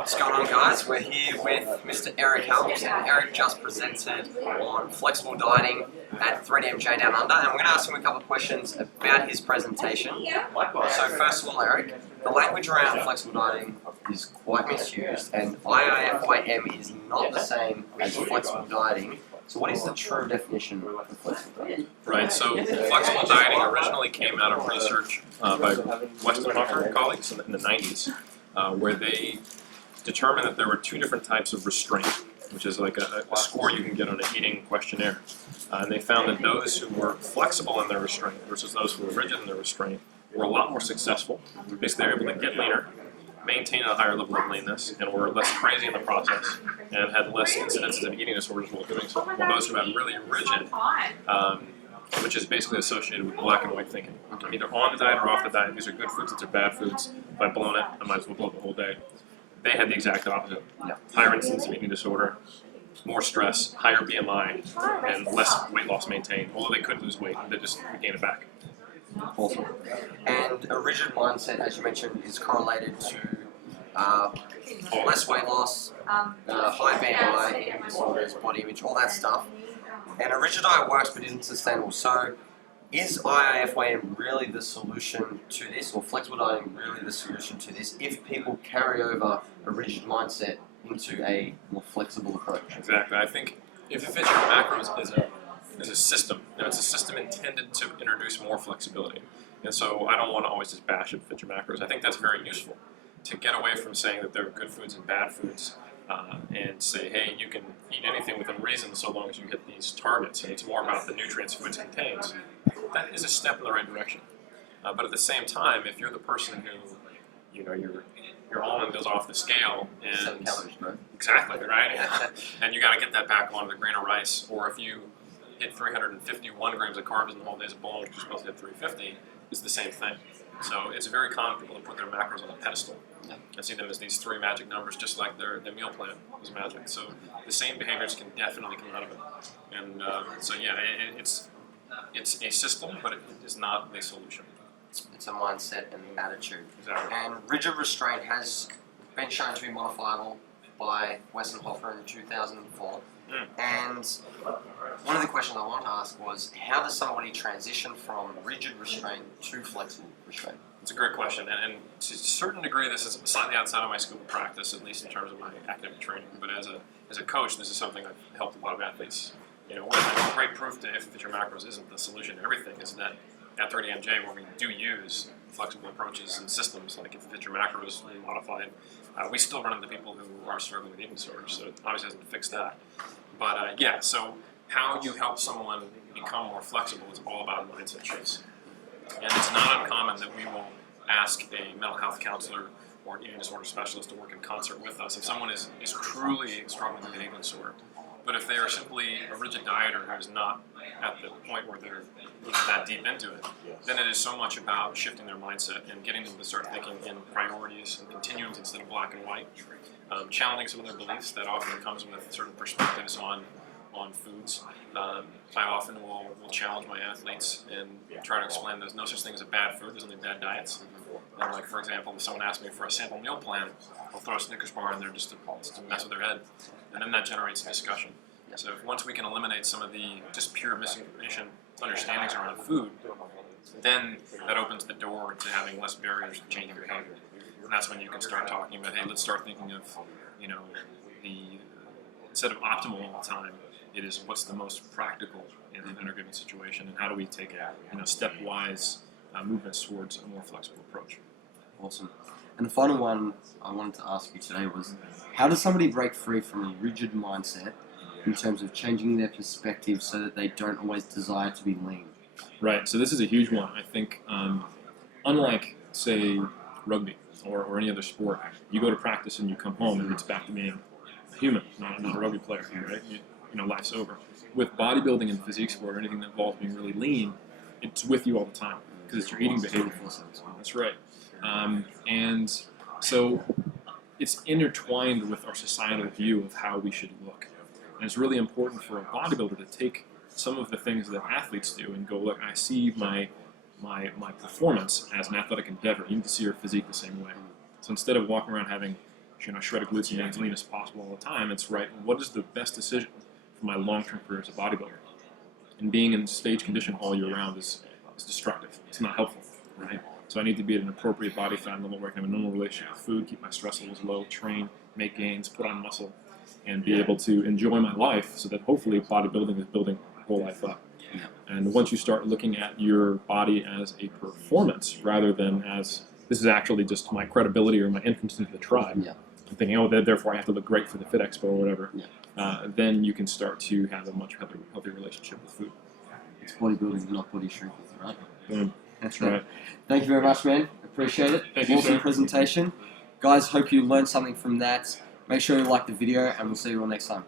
What's going on, guys? We're here with Mr. Eric Helms, and Eric just presented on flexible dieting at 3DMJ Down Under, and we're going to ask him a couple of questions about his presentation. So first of all, Eric, the language around flexible dieting is quite misused, and IIFYM is not the same as flexible dieting. So what is the true definition of flexible dieting? Right, so flexible dieting originally came out of research by Weston colleagues in the 90s, where they determined that there were two different types of restraint, which is like a score you can get on an eating questionnaire. And they found that those who were flexible in their restraint versus those who were rigid in their restraint were a lot more successful because they were able to get leaner, maintain a higher level of leanness, and were less crazy in the process, and had less incidences of eating disorders while doing so. While those who had really rigid, which is basically associated with black and white thinking, either on the diet or off the diet, these are good foods, these are bad foods, if I've blown it, I might as well blow the whole day. They had the exact opposite. Higher incidence of eating disorder, more stress, higher BMI, and less weight loss maintained. Although they could lose weight, they just gain it back. Awesome. And a rigid mindset, as you mentioned, is correlated to less weight loss, high BMI, eating disorders, body image, all that stuff. And a rigid diet works but isn't sustainable. So is IIFYM really the solution to this, or flexible dieting really the solution to this, if people carry over a rigid mindset into a more flexible approach? Exactly. I think if it fits your macros is a system, and it's a system intended to introduce more flexibility. And so I don't want to always just bash it fit your macros. I think that's very useful to get away from saying that there are good foods and bad foods, and say, hey, you can eat anything within reason so long as you hit these targets, and it's more about the nutrients foods contains. That is a step in the right direction. But at the same time, if you're the person who, you know, your almond goes off the scale, and 7 calories, bro. Exactly, right? And you got to get that back onto the grain of rice, or if you hit 351 grams of carbs in the whole day's of bowling, which you're supposed to hit 350, it's the same thing. So it's very common for people to put their macros on a pedestal and see them as these three magic numbers, just like their meal plan is magic. So the same behaviors can definitely come out of it. And so yeah, it's a system, but it is not the solution. It's a mindset and attitude. Exactly. And rigid restraint has been shown to be modifiable by Weston in 2004. And one of the questions I wanted to ask was, how does somebody transition from rigid restraint to flexible restraint? It's a great question, and to a certain degree this is slightly outside of my scope of practice, at least in terms of my academic training. But as a coach, this is something I've helped a lot of athletes. You know, great proof to if fit your macros isn't the solution to everything is that at 3DMJ, where we do use flexible approaches and systems like if fit your macros modified, we still run into people who are struggling with eating disorders, so it obviously hasn't fixed that. But yeah, so how you help someone become more flexible is all about mindset shifts. And it's not uncommon that we will ask a mental health counselor or an eating disorder specialist to work in concert with us if someone is truly struggling with an eating disorder. But if they are simply a rigid dieter who is not at the point where they're that deep into it, then it is so much about shifting their mindset and getting them to start thinking in priorities and continuums instead of black and white. Challenging some of their beliefs that often comes with certain perspectives on foods. I often will challenge my athletes and try to explain there's no such thing as a bad food, there's only bad diets. And like, for example, if someone asks me for a sample meal plan, I'll throw a Snickers bar in there just to mess with their head. And then that generates a discussion. So once we can eliminate some of the just pure misinformation understandings around food, then that opens the door to having less barriers to changing behavior. And that's when you can start talking about, hey, let's start thinking of, you know, instead of optimal all the time, it is what's the most practical in a given situation, and how do we take stepwise movements towards a more flexible approach. Awesome. And the final one I wanted to ask you today was, how does somebody break free from a rigid mindset in terms of changing their perspective so that they don't always desire to be lean? Right, so this is a huge one. I think unlike, say, rugby or any other sport, you go to practice and you come home and it's back to being a human, not a rugby player, right? You know, life's over. With bodybuilding and physique sport or anything that involves being really lean, it's with you all the time because it's your eating behavior. That's right. And so it's intertwined with our societal view of how we should look. And it's really important for a bodybuilder to take some of the things that athletes do and go, look, I see my performance as an athletic endeavor. You need to see your physique the same way. So instead of walking around having shred of glutes and as lean as possible all the time. It's right, what is the best decision for my long-term career as a bodybuilder? And being in stage condition all year round is destructive. It's not helpful, right? So I need to be at an appropriate body fat level where I can have a normal relationship with food, keep my stress levels low, train, make gains, put on muscle, and be able to enjoy my life so that hopefully bodybuilding is building my whole life up. And once you start looking at your body as a performance rather than as, this is actually just my credibility or my entrance into the tribe, I'm thinking, oh, therefore I have to look great for the Fit Expo or whatever, then you can start to have a much healthier relationship with food. It's bodybuilding, not body shrinking, right? Boom. That's right. Thank you very much, man. Appreciate it. Thank you, awesome sir. presentation. Guys, hope you learned something from that. Make sure you like the video, and we'll see you all next time.